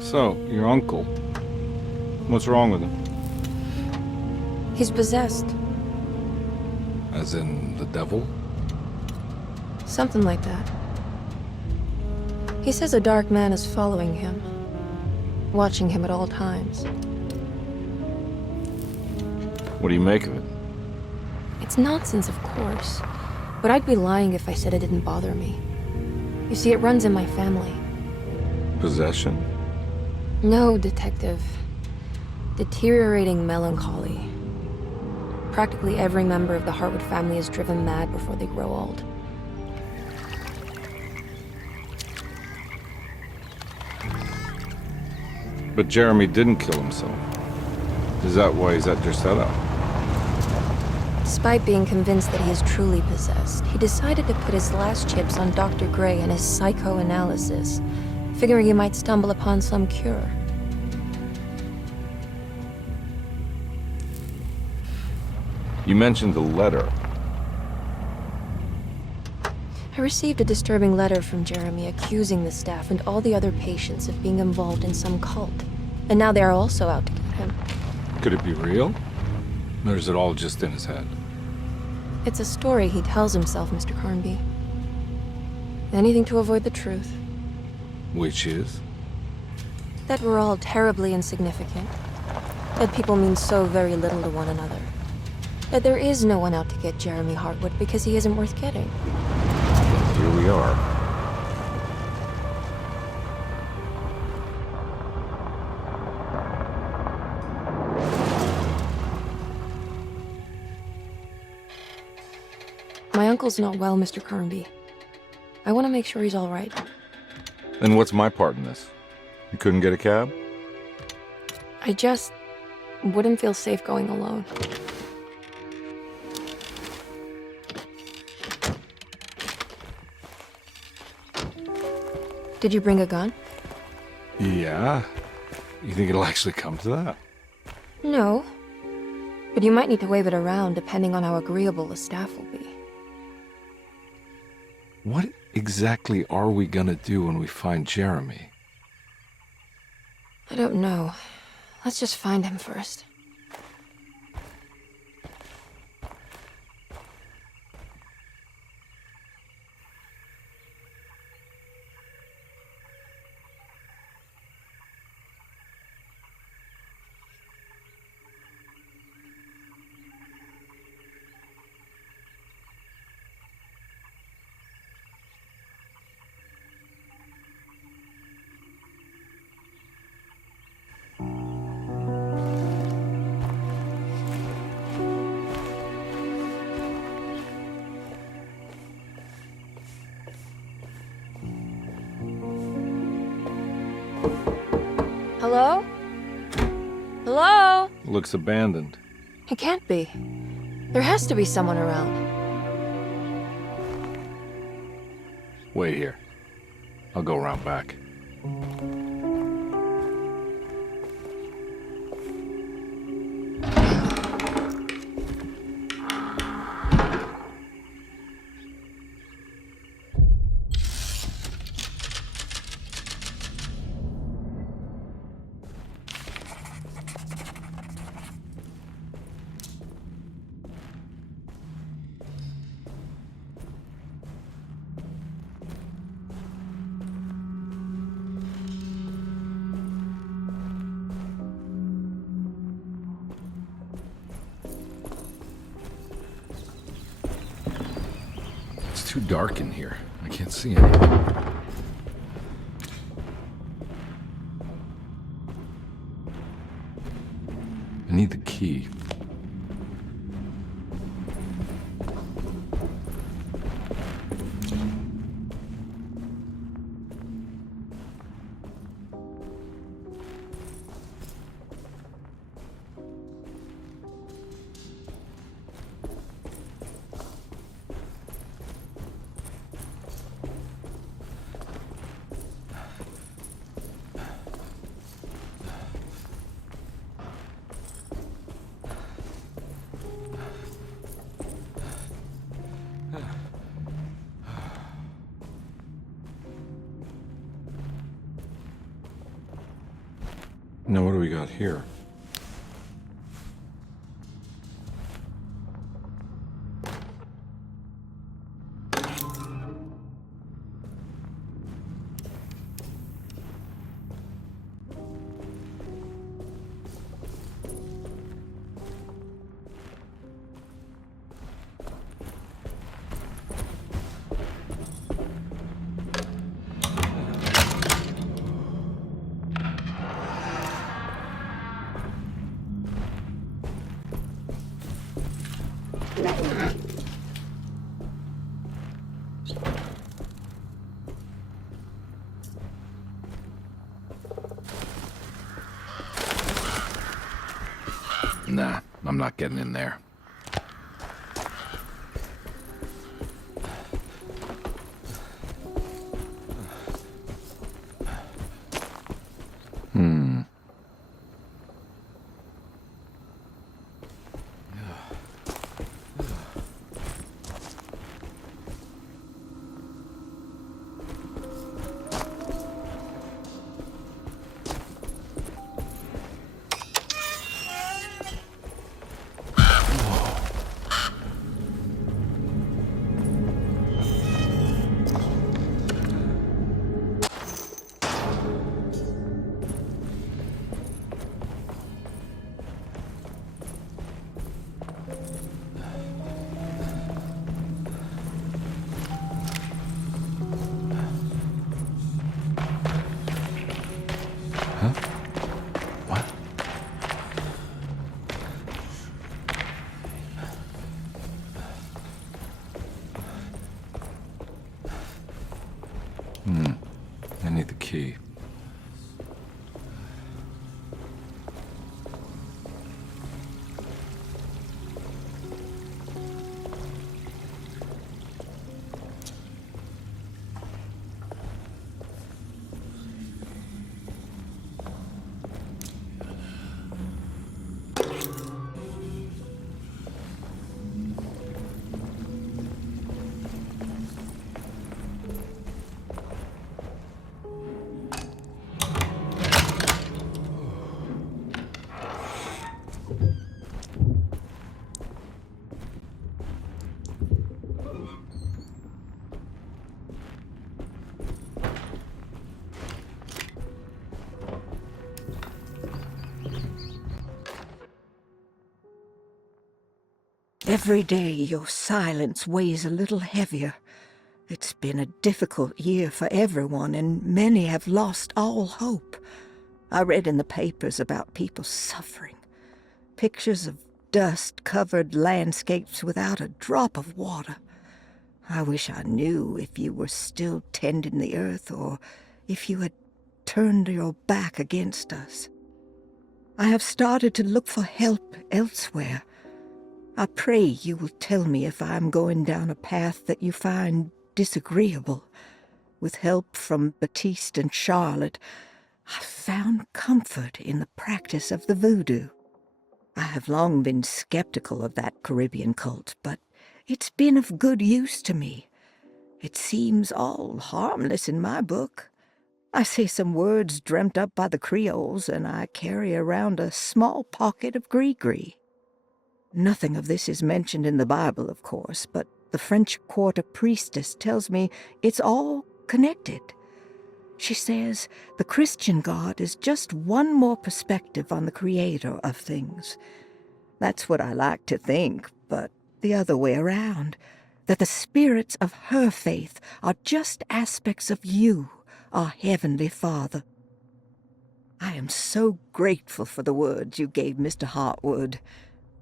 So, your uncle. What's wrong with him? He's possessed. As in the devil? Something like that. He says a dark man is following him, watching him at all times. What do you make of it? It's nonsense, of course, but I'd be lying if I said it didn't bother me. You see, it runs in my family. Possession? No, Detective. Deteriorating melancholy. Practically every member of the Hartwood family is driven mad before they grow old. But Jeremy didn't kill himself. Is that why he's at your setup? Despite being convinced that he is truly possessed, he decided to put his last chips on Dr. Gray and his psychoanalysis, figuring he might stumble upon some cure. You mentioned the letter. I received a disturbing letter from Jeremy accusing the staff and all the other patients of being involved in some cult. And now they are also out to get him. Could it be real? Or is it all just in his head? It's a story he tells himself, Mr. Carnby. Anything to avoid the truth. Which is? That we're all terribly insignificant. That people mean so very little to one another. That there is no one out to get Jeremy Hartwood because he isn't worth getting. Here we are. My uncle's not well, Mr. Carnby. I want to make sure he's all right. Then what's my part in this? You couldn't get a cab? I just wouldn't feel safe going alone. Did you bring a gun? Yeah. You think it'll actually come to that? No. But you might need to wave it around depending on how agreeable the staff will be. What exactly are we gonna do when we find Jeremy? I don't know. Let's just find him first. Hello? Hello? Looks abandoned. It can't be. There has to be someone around. Wait here. I'll go around back. It's too dark in here. I can't see anything. I need the key. Now what do we got here? Nah, I'm not getting in there. What? I need the key. Every day your silence weighs a little heavier. It's been a difficult year for everyone, and many have lost all hope. I read in the papers about people suffering. Pictures of dust-covered landscapes without a drop of water. I wish I knew if you were still tending the earth or if you had turned your back against us. I have started to look for help elsewhere. I pray you will tell me if I am going down a path that you find disagreeable. With help from Baptiste and Charlotte, I found comfort in the practice of the voodoo. I have long been skeptical of that Caribbean cult, but it's been of good use to me. It seems all harmless in my book. I say some words dreamt up by the Creoles, and I carry around a small pocket of gree-gree. Nothing of this is mentioned in the Bible, of course, but the French Quarter priestess tells me it's all connected. She says the Christian God is just one more perspective on the creator of things. That's what I like to think, but the other way around, that the spirits of her faith are just aspects of you, our Heavenly Father. I am so grateful for the words you gave Mr. Hartwood.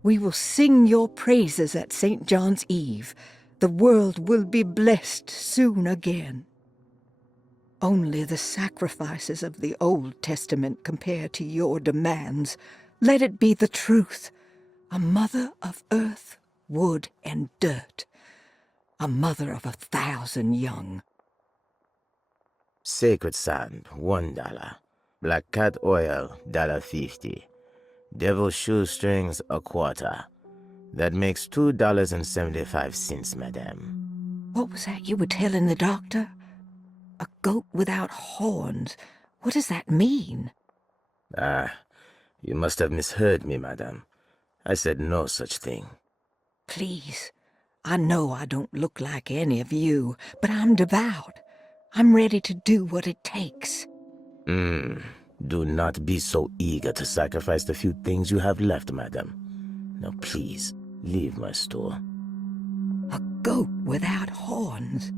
We will sing your praises at St. John's Eve. The world will be blessed soon again. Only the sacrifices of the Old Testament compare to your demands. Let it be the truth. A mother of earth, wood, and dirt. A mother of 1,000 young. Sacred sand, $1. Black cat oil, $1.50. Devil shoestrings, a quarter. That makes $2.75, madame. What was that you were telling the doctor? A goat without horns. What does that mean? Ah, you must have misheard me, madam. I said no such thing. Please, I know I don't look like any of you, but I'm devout. I'm ready to do what it takes. Do not be so eager to sacrifice the few things you have left, madam. Now please, leave my store. A goat without horns.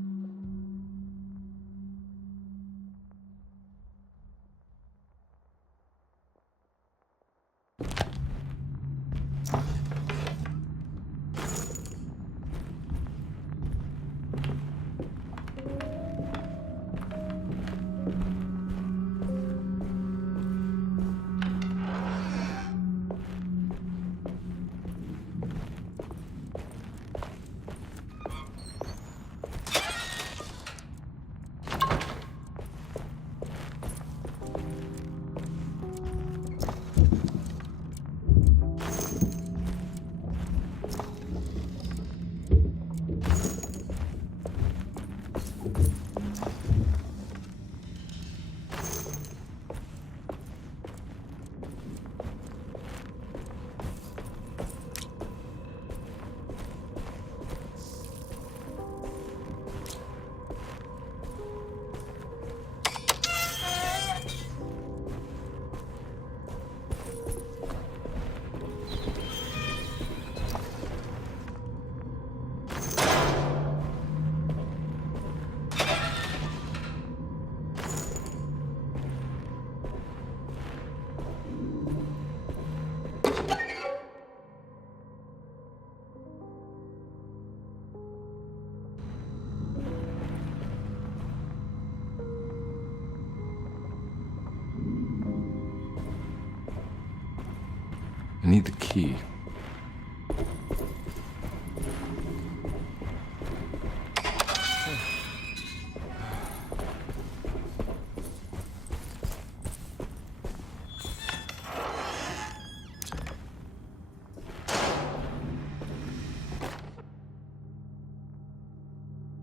I need the key.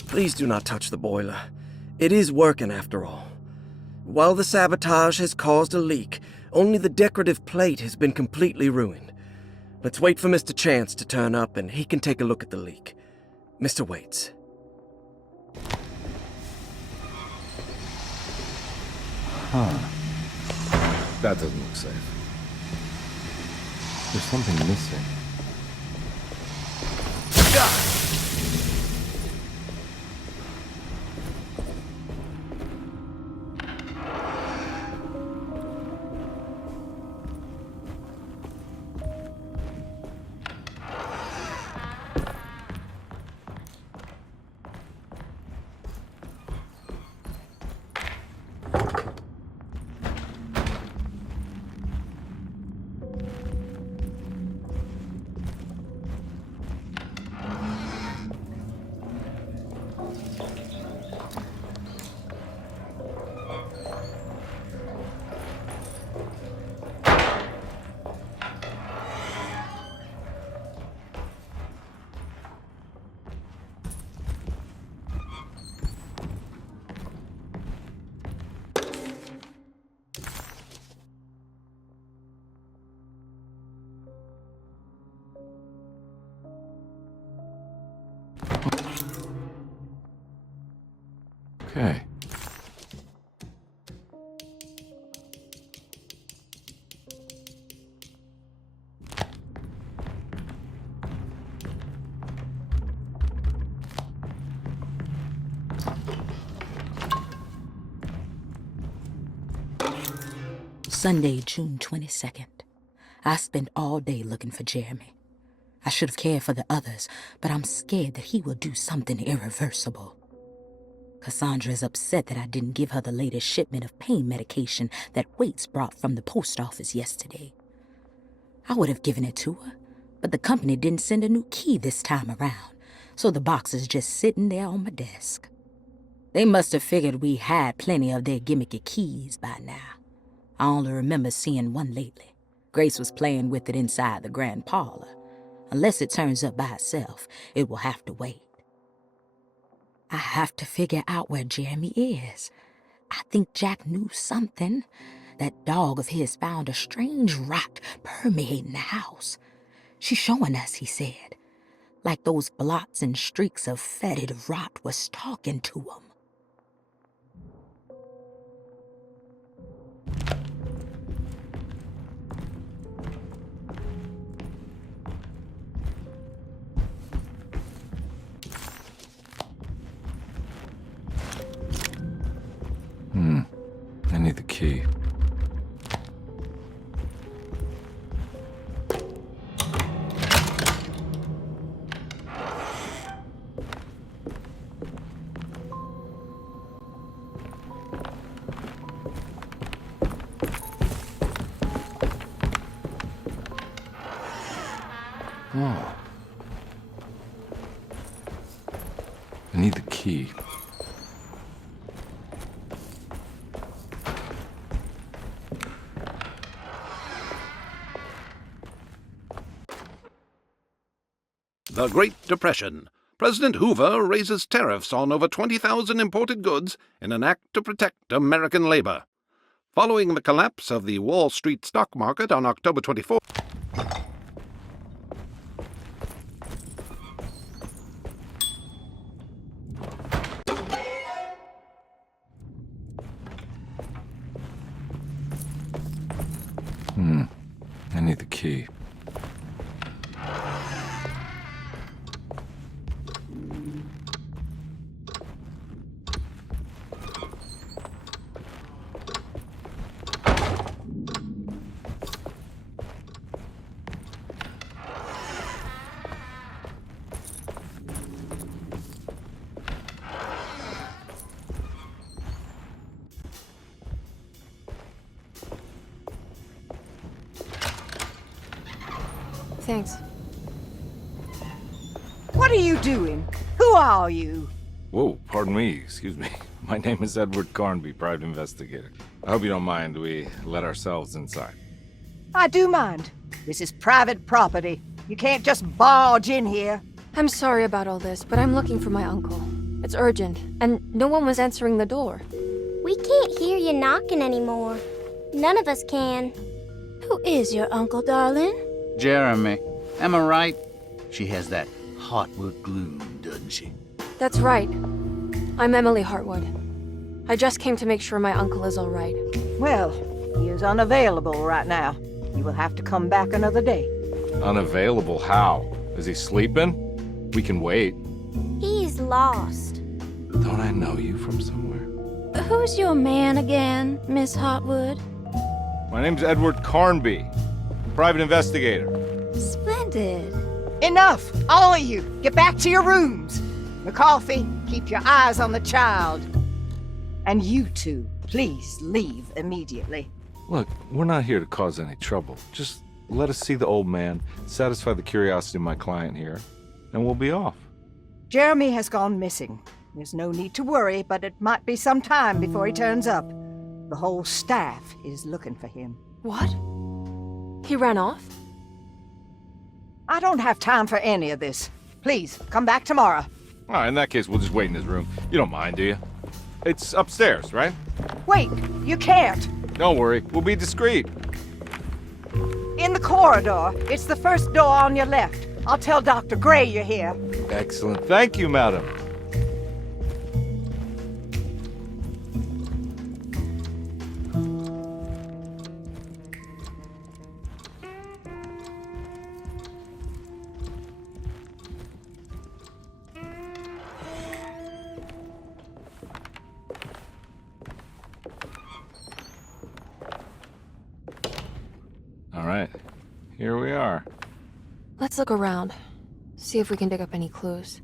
Please do not touch the boiler. It is working after all. While the sabotage has caused a leak, only the decorative plate has been completely ruined. Let's wait for Mr. Chance to turn up and he can take a look at the leak. Mr. Waits. That doesn't look safe. There's something missing. Okay. Sunday, June 22nd. I spent all day looking for Jeremy. I should have cared for the others, but I'm scared that he will do something irreversible. Cassandra is upset that I didn't give her the latest shipment of pain medication that Waits brought from the post office yesterday. I would have given it to her, but the company didn't send a new key this time around, so the box is just sitting there on my desk. They must have figured we had plenty of their gimmicky keys by now. I only remember seeing one lately. Grace was playing with it inside the grand parlor. Unless it turns up by itself, it will have to wait. I have to figure out where Jeremy is. I think Jack knew something. That dog of his found a strange rot permeating the house. She's showing us, he said, like those blots and streaks of fetid rot was talking to him. I need the key. Oh. I need the key. The Great Depression. President Hoover raises tariffs on over 20,000 imported goods in an act to protect American labor. Following the collapse of the Wall Street stock market on October 24th, I need the key. Thanks. What are you doing? Who are you? Whoa, pardon me, excuse me. My name is Edward Carnby, private investigator. I hope you don't mind we let ourselves inside. I do mind. This is private property. You can't just barge in here. I'm sorry about all this, but I'm looking for my uncle. It's urgent, and no one was answering the door. We can't hear you knocking anymore. None of us can. Who is your uncle, darling? Jeremy. Am I right? She has that Hartwood gloom, doesn't she? That's right. I'm Emily Hartwood. I just came to make sure my uncle is all right. Well, he is unavailable right now. You will have to come back another day. Unavailable how? Is he sleeping? We can wait. He's lost. Don't I know you from somewhere? Who's your man again, Miss Hartwood? My name's Edward Carnby, private investigator. Splendid. Enough! All of you! Get back to your rooms! McCarthy, keep your eyes on the child. And you two, please leave immediately. Look, we're not here to cause any trouble. Just let us see the old man, satisfy the curiosity of my client here, and we'll be off. Jeremy has gone missing. There's no need to worry, but it might be some time before he turns up. The whole staff is looking for him. What? He ran off? I don't have time for any of this. Please, come back tomorrow. All right, in that case, we'll just wait in his room. You don't mind, do you? It's upstairs, right? Wait, you can't. Don't worry, we'll be discreet. In the corridor. It's the first door on your left. I'll tell Dr. Gray you're here. Excellent. Thank you, madam. All right, here we are. Let's look around. See if we can dig up any clues.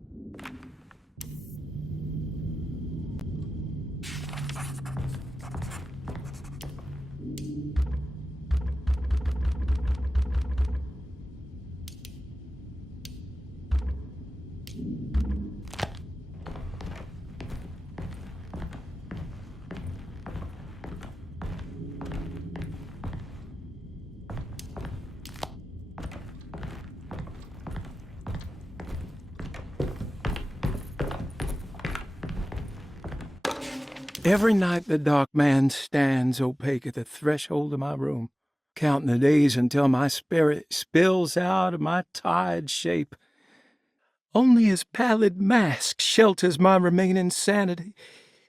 Every night the dark man stands opaque at the threshold of my room, counting the days until my spirit spills out of my tired shape. Only his pallid mask shelters my remaining sanity.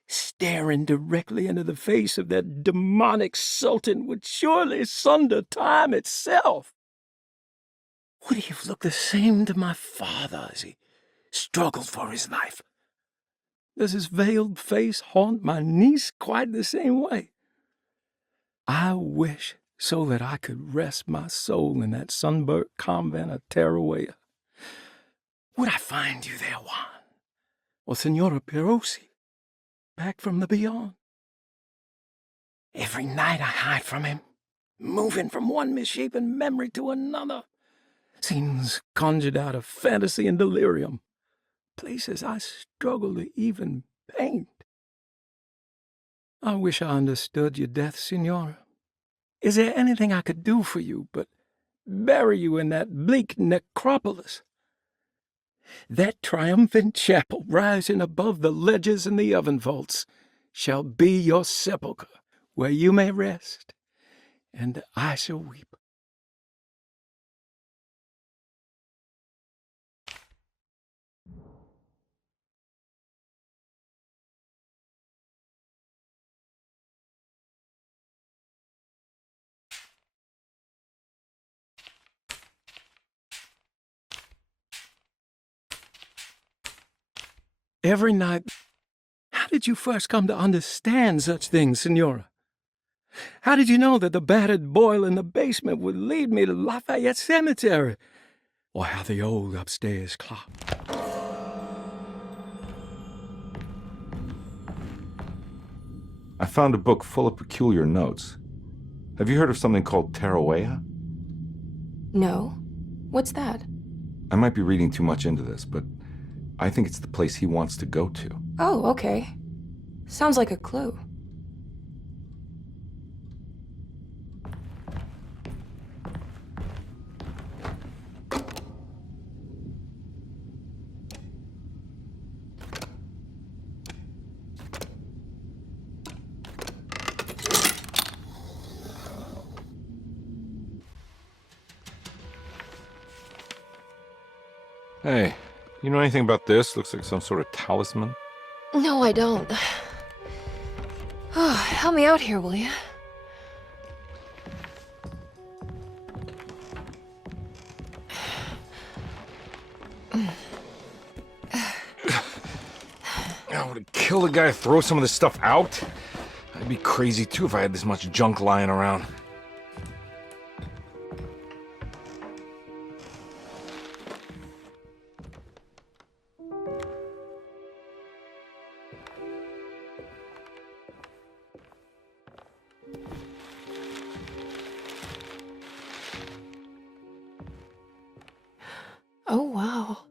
Staring directly into the face of that demonic sultan would surely sunder time itself. Would he have looked the same to my father as he struggled for his life? Does his veiled face haunt my niece quite the same way? I wish so that I could rest my soul in that sunburnt convent of Tarawea. Would I find you there, Juan? Or Senora Perosi, back from the beyond? Every night I hide from him, moving from one misshapen memory to another. Scenes conjured out of fantasy and delirium. Places I struggle to even paint. I wish I understood your death, Senora. Is there anything I could do for you but bury you in that bleak necropolis? That triumphant chapel rising above the ledges and the oven vaults shall be your sepulchre, where you may rest, and I shall weep. Every night. How did you first come to understand such things, Senora? How did you know that the battered boil in the basement would lead me to Lafayette Cemetery? Or how the old upstairs clock? I found a book full of peculiar notes. Have you heard of something called Tarawea? No. What's that? I might be reading too much into this, but I think it's the place he wants to go to. Oh, okay. Sounds like a clue. Hey, you know anything about this? Looks like some sort of talisman. No, I don't. Oh, help me out here, will you? I would kill the guy to throw some of this stuff out. I'd be crazy too if I had this much junk lying around. Oh, wow.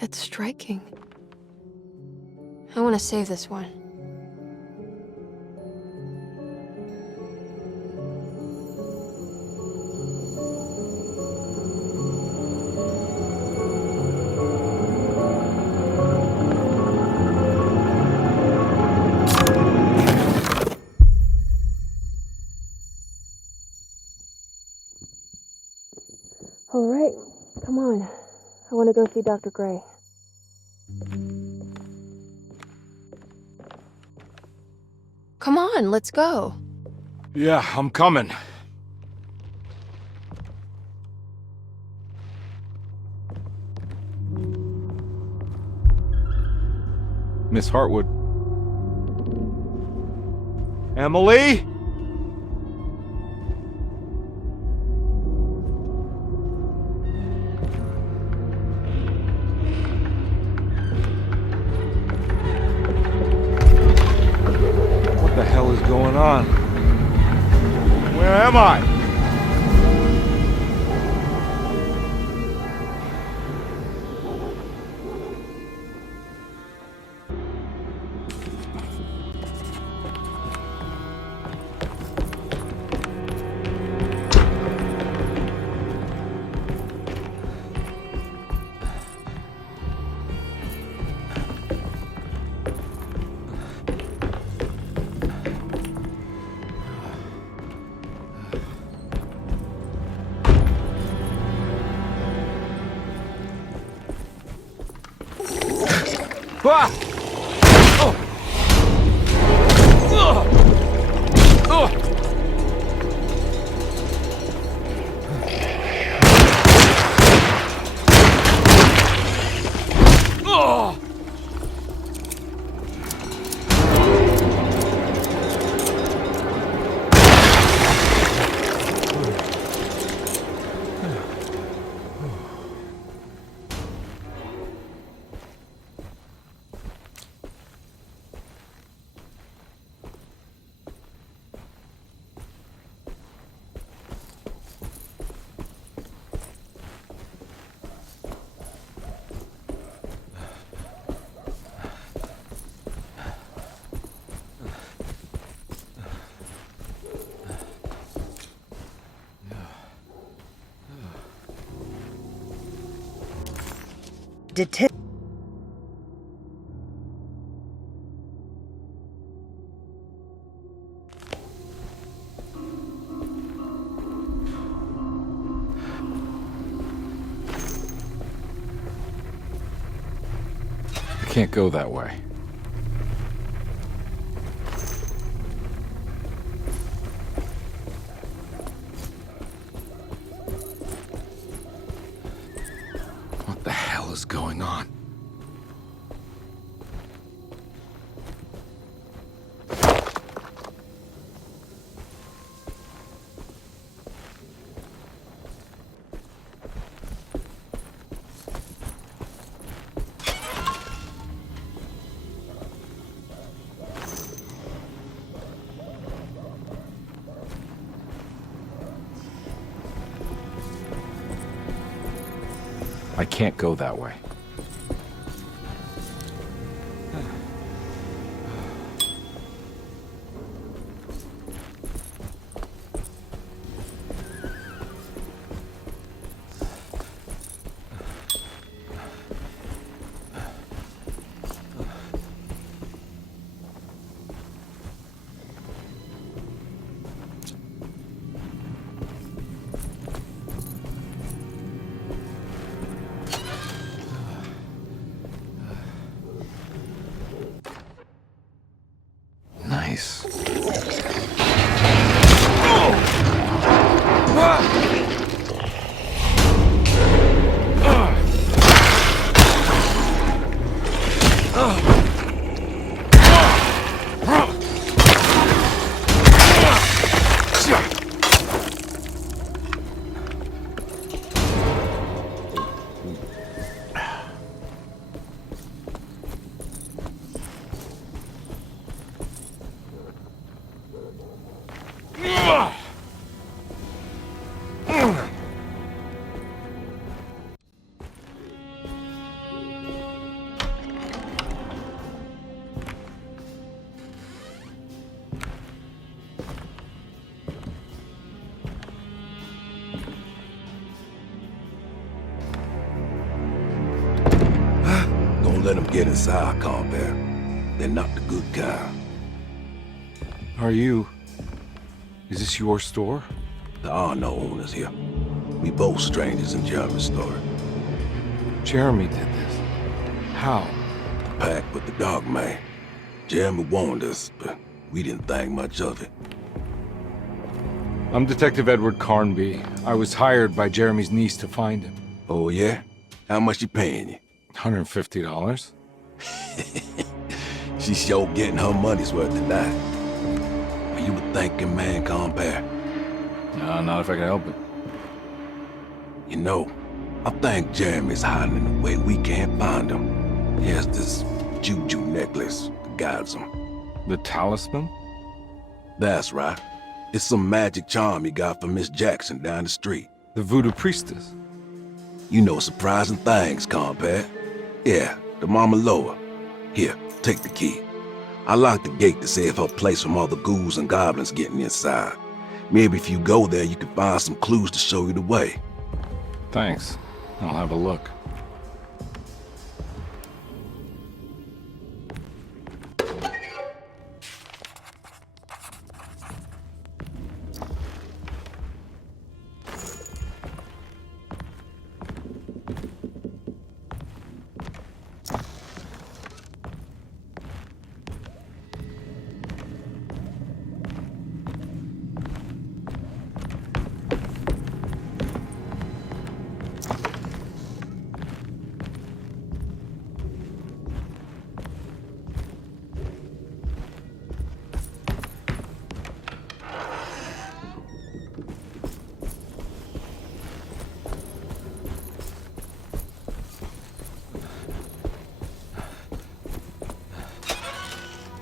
That's striking. I want to save this one. All right, come on. I want to go see Dr. Gray. Come on, let's go. Yeah, I'm coming. Miss Hartwood. Emily? What the hell is going on? Where am I? Ah! Oh! Oh! Oh! Detect. I can't go that way. What the hell is going on? I can't go that way. Nice. Don't let them get inside, compare. They're not the good kind. Are you... Is this your store? There are no owners here. We both strangers in Jeremy's store. Jeremy did this. How? Pact with the dog man. Jeremy warned us, but we didn't think much of it. I'm Detective Edward Carnby. I was hired by Jeremy's niece to find him. Oh, yeah? How much she paying you? $150. She's sure getting her money's worth tonight. Are you a thinking man, compare? No, not if I can help it. You know, I think Jeremy's hiding in a way we can't find him. He has this juju necklace that guides him. The talisman? That's right. It's some magic charm he got from Miss Jackson down the street. The voodoo priestess? You know surprising things, compare. Yeah, the Mama Loa. Here, take the key. I locked the gate to save her place from all the ghouls and goblins getting inside. Maybe if you go there, you can find some clues to show you the way. Thanks. I'll have a look.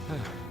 Ah!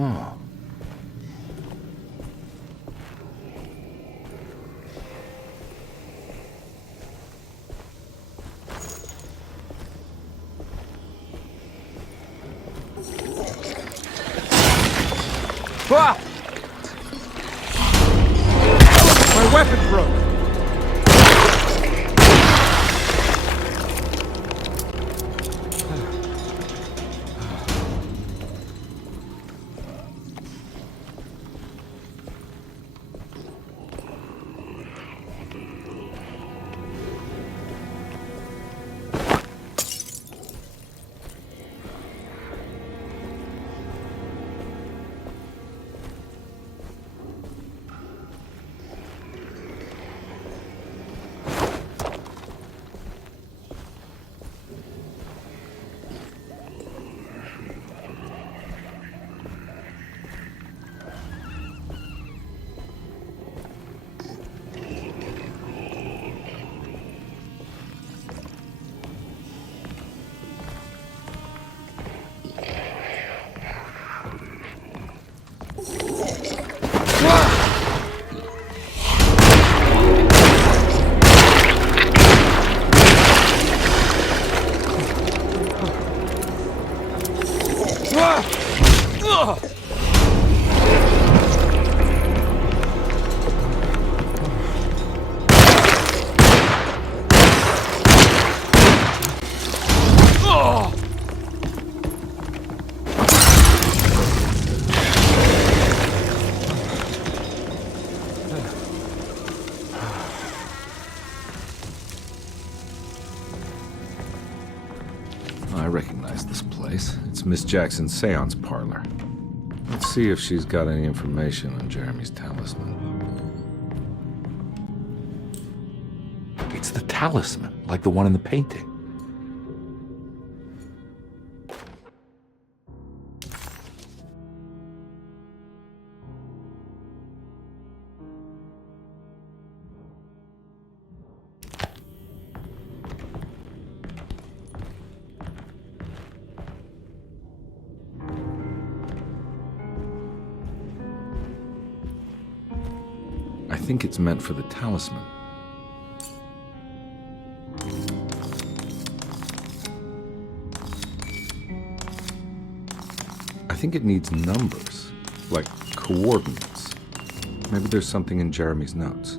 Oh. Ah! My weapon broke! I recognize this place. It's Miss Jackson's seance parlor. Let's see if she's got any information on Jeremy's talisman. It's the talisman, like the one in the painting. I think it's meant for the talisman. I think it needs numbers, like coordinates. Maybe there's something in Jeremy's notes.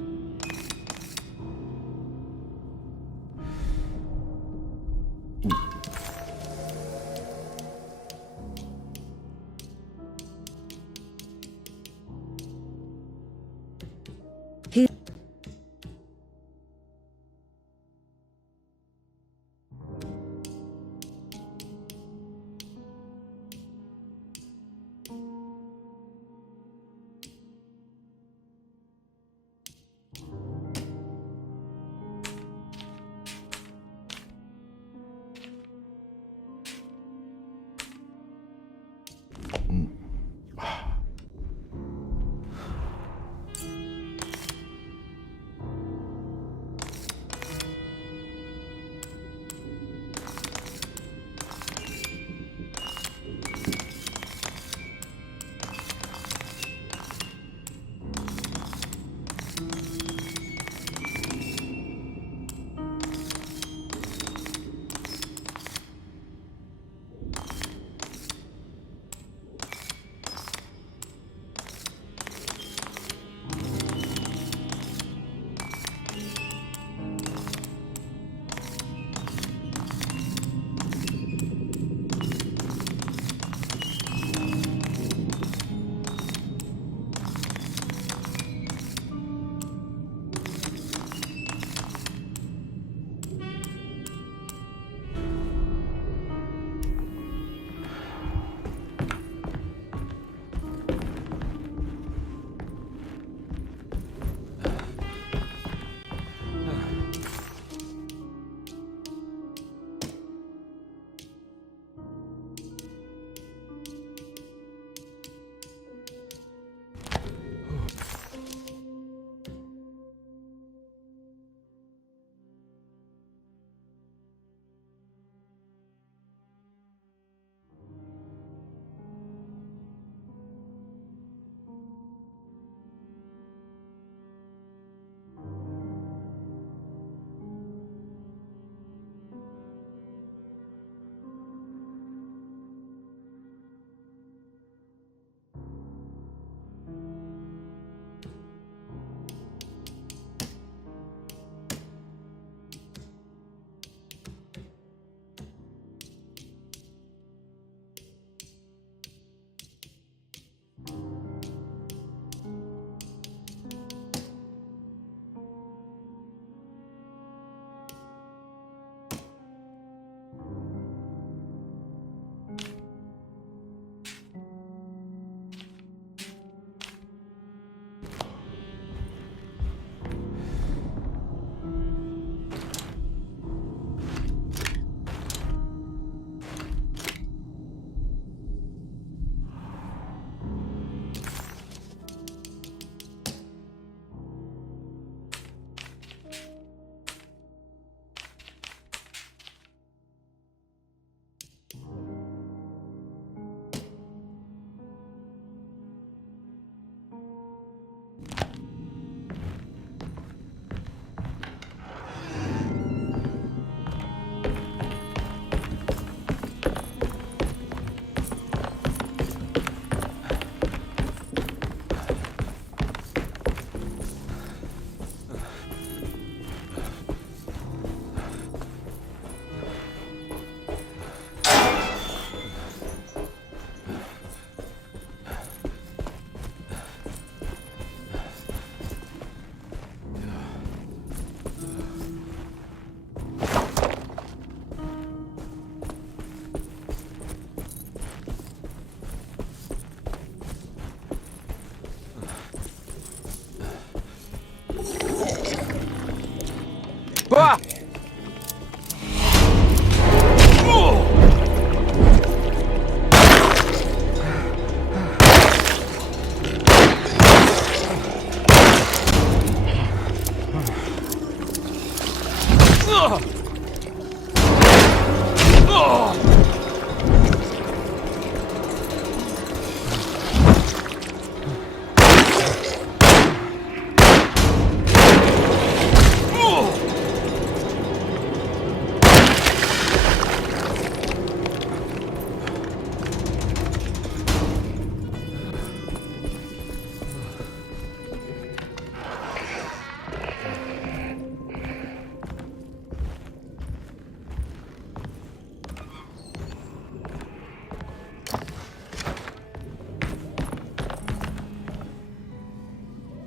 Ah!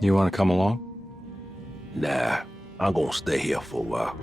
You want to come along? Nah, I'm gonna stay here for a while.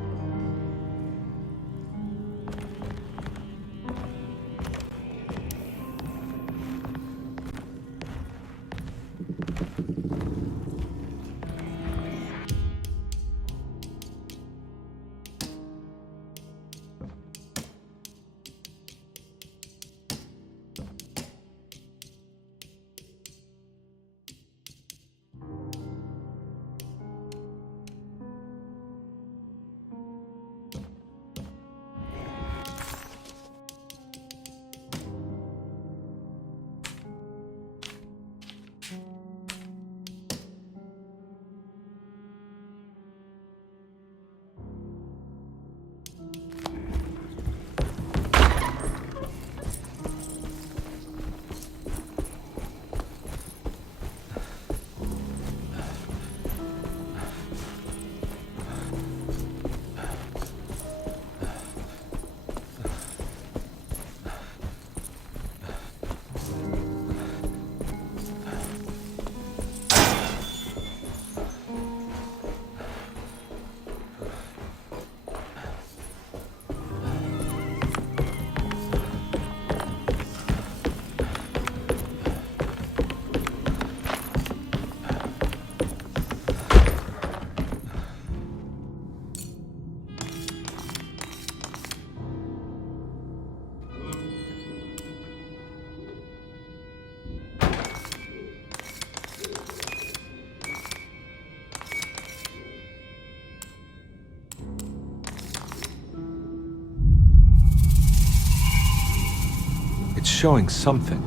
It's showing something.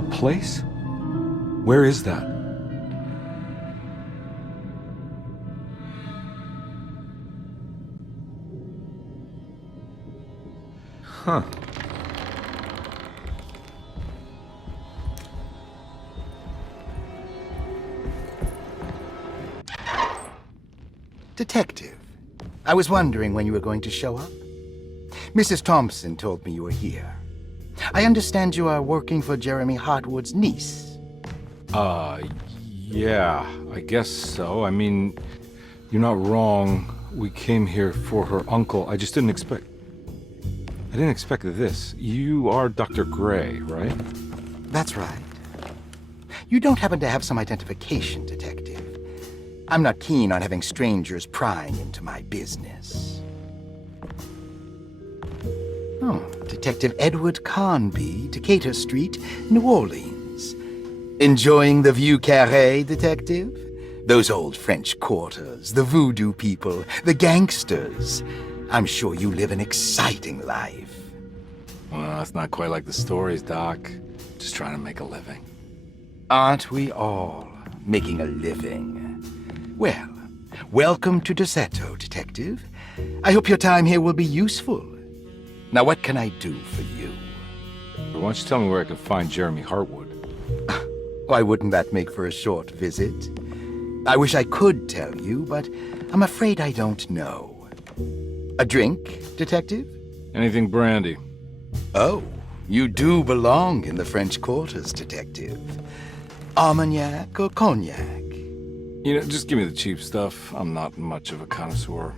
A place? Where is that? Huh. Detective, I was wondering when you were going to show up. Mrs. Thompson told me you were here. I understand you are working for Jeremy Hartwood's niece. Yeah, I guess so. I mean, you're not wrong. We came here for her uncle. I just didn't expect... I didn't expect this. You are Dr. Gray, right? That's right. You don't happen to have some identification, Detective. I'm not keen on having strangers prying into my business. Oh, Detective Edward Carnby, Decatur Street, New Orleans. Enjoying the Vieux Carré, Detective? Those old French quarters, the voodoo people, the gangsters. I'm sure you live an exciting life. Well, it's not quite like the stories, Doc. Just trying to make a living. Aren't we all making a living? Well, welcome to Deseto, Detective. I hope your time here will be useful. Now, what can I do for you? Why don't you tell me where I can find Jeremy Hartwood? Why wouldn't that make for a short visit? I wish I could tell you, but I'm afraid I don't know. A drink, Detective? Anything brandy. Oh, you do belong in the French quarters, Detective. Armagnac or cognac? You know, just give me the cheap stuff. I'm not much of a connoisseur.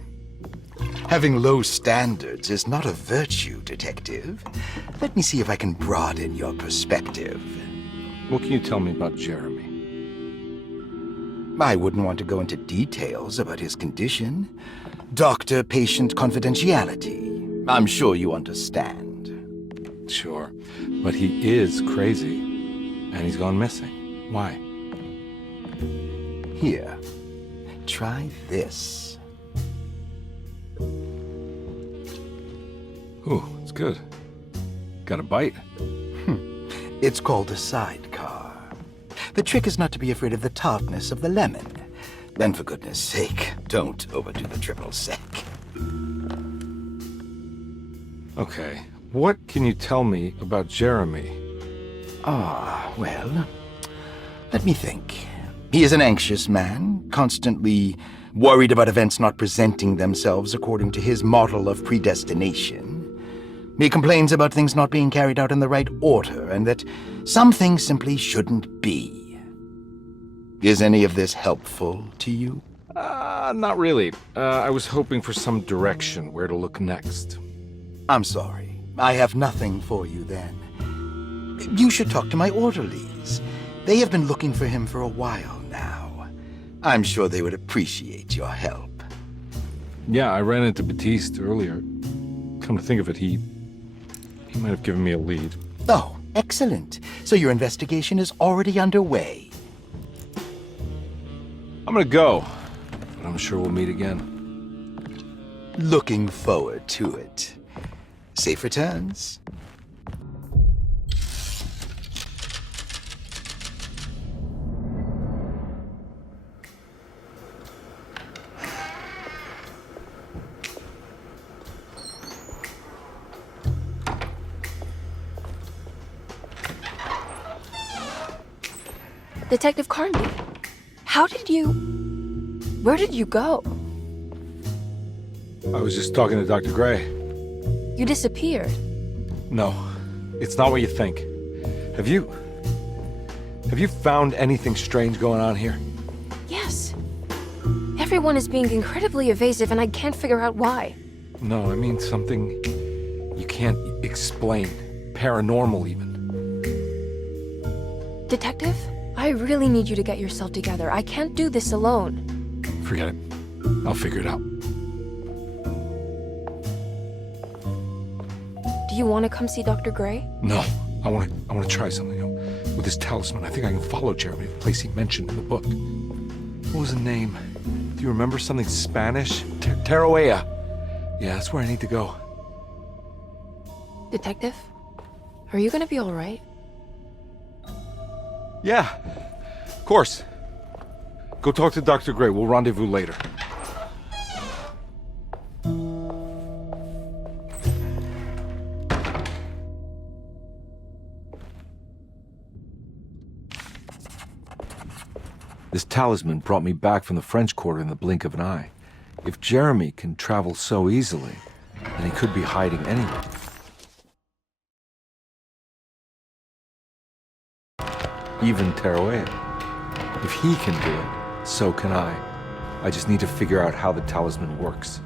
Having low standards is not a virtue, Detective. Let me see if I can broaden your perspective. What can you tell me about Jeremy? I wouldn't want to go into details about his condition, doctor-patient confidentiality. I'm sure you understand. Sure. But he is crazy. And he's gone missing. Why? Here, try this. Ooh, it's good. Got a bite? It's called a sidecar. The trick is not to be afraid of the tartness of the lemon. Then, for goodness sake, don't overdo the triple sec. Okay. What can you tell me about Jeremy? Well, let me think. He is an anxious man, constantly worried about events not presenting themselves according to his model of predestination. He complains about things not being carried out in the right order, and that some things simply shouldn't be. Is any of this helpful to you? Not really. I was hoping for some direction where to look next. I'm sorry. I have nothing for you then. You should talk to my orderlies. They have been looking for him for a while now. I'm sure they would appreciate your help. Yeah, I ran into Batiste earlier. Come to think of it, he might have given me a lead. Oh, excellent. So your investigation is already underway. I'm gonna go, but I'm sure we'll meet again. Looking forward to it. Safe returns. Detective Carnby, where did you go? I was just talking to Dr. Gray. You disappeared. No, it's not what you think. Have you found anything strange going on here? Yes. Everyone is being incredibly evasive and I can't figure out why. No, I mean something you can't explain. Paranormal, even. Detective, I really need you to get yourself together. I can't do this alone. Forget it. I'll figure it out. Do you want to come see Dr. Gray? No, I want to try something. With this talisman, I think I can follow Jeremy to the place he mentioned in the book. What was the name? Do you remember something Spanish? Tarawea. Yeah, that's where I need to go. Detective, are you gonna be all right? Yeah, of course. Go talk to Dr. Gray. We'll rendezvous later. This talisman brought me back from the French Quarter in the blink of an eye. If Jeremy can travel so easily, then he could be hiding anywhere. Even Tarawea. If he can do it, so can I. I just need to figure out how the talisman works.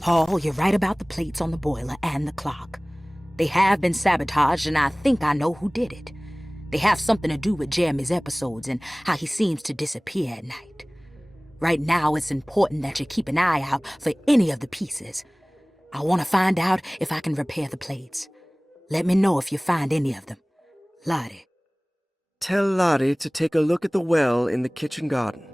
Paul, you're right about the plates on the boiler and the clock. They have been sabotaged, and I think I know who did it. They have something to do with Jeremy's episodes and how he seems to disappear at night. Right now, it's important that you keep an eye out for any of the pieces. I want to find out if I can repair the plates. Let me know if you find any of them. Lottie. Tell Lottie to take a look at the well in the kitchen garden.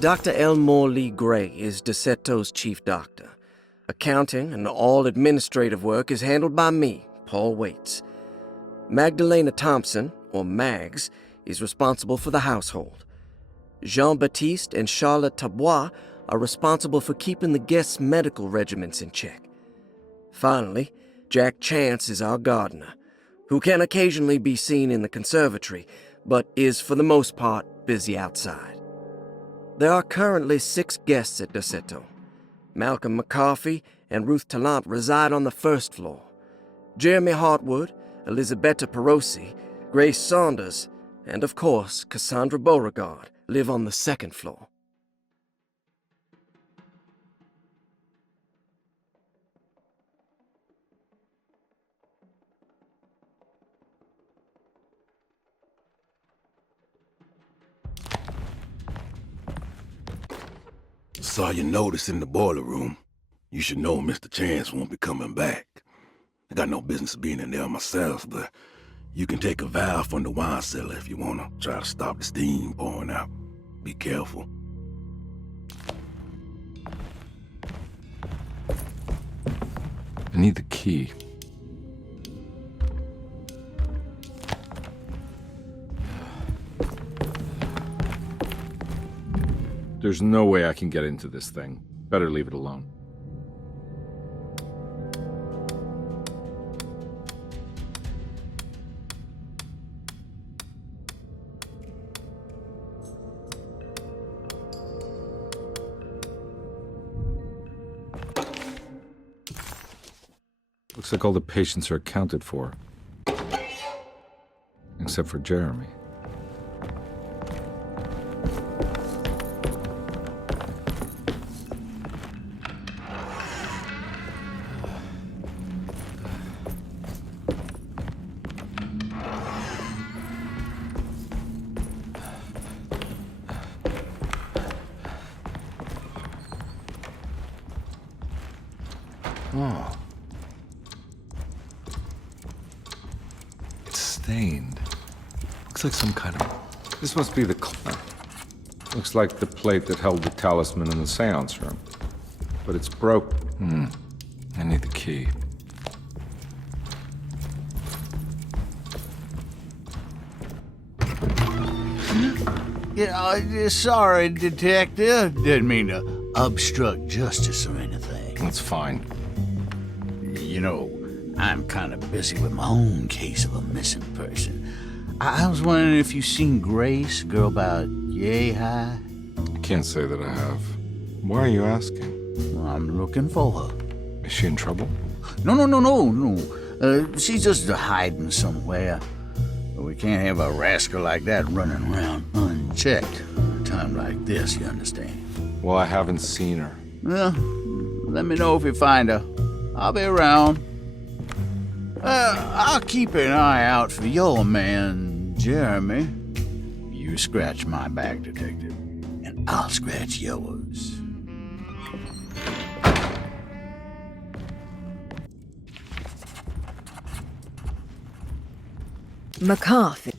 Dr. Elmore Lee Gray is DeSeto's chief doctor. Accounting and all administrative work is handled by me, Paul Waits. Magdalena Thompson, or Mags, is responsible for the household. Jean-Baptiste and Charlotte Tabois are responsible for keeping the guests' medical regimens in check. Finally, Jack Chance is our gardener, who can occasionally be seen in the conservatory, but is for the most part busy outside. There are currently 6 guests at DeSeto. Malcolm McCarthy and Ruth Tallant reside on the first floor. Jeremy Hartwood, Elisabetta Perosi, Grace Saunders, and of course Cassandra Beauregard live on the second floor. Saw your notice in the boiler room. You should know Mr. Chance won't be coming back. I got no business being in there myself, but you can take a valve from the wine cellar if you want to try to stop the steam pouring out. Be careful. I need the key. There's no way I can get into this thing. Better leave it alone. Looks like all the patients are accounted for. Except for Jeremy. Oh. It's stained. Looks like some kind of... This must be the... Looks like the plate that held the talisman in the seance room. But it's broken. I need the key. Sorry, Detective. Didn't mean to obstruct justice or anything. That's fine. You know, I'm kind of busy with my own case of a missing person. I was wondering if you've seen Grace, a girl about yay high? I can't say that I have. Why are you asking? Well, I'm looking for her. Is she in trouble? No. She's just hiding somewhere. We can't have a rascal like that running around unchecked at a time like this, you understand? Well, I haven't seen her. Well, let me know if you find her. I'll be around. I'll keep an eye out for your man, Jeremy. You scratch my back, Detective, and I'll scratch yours. McCarthy.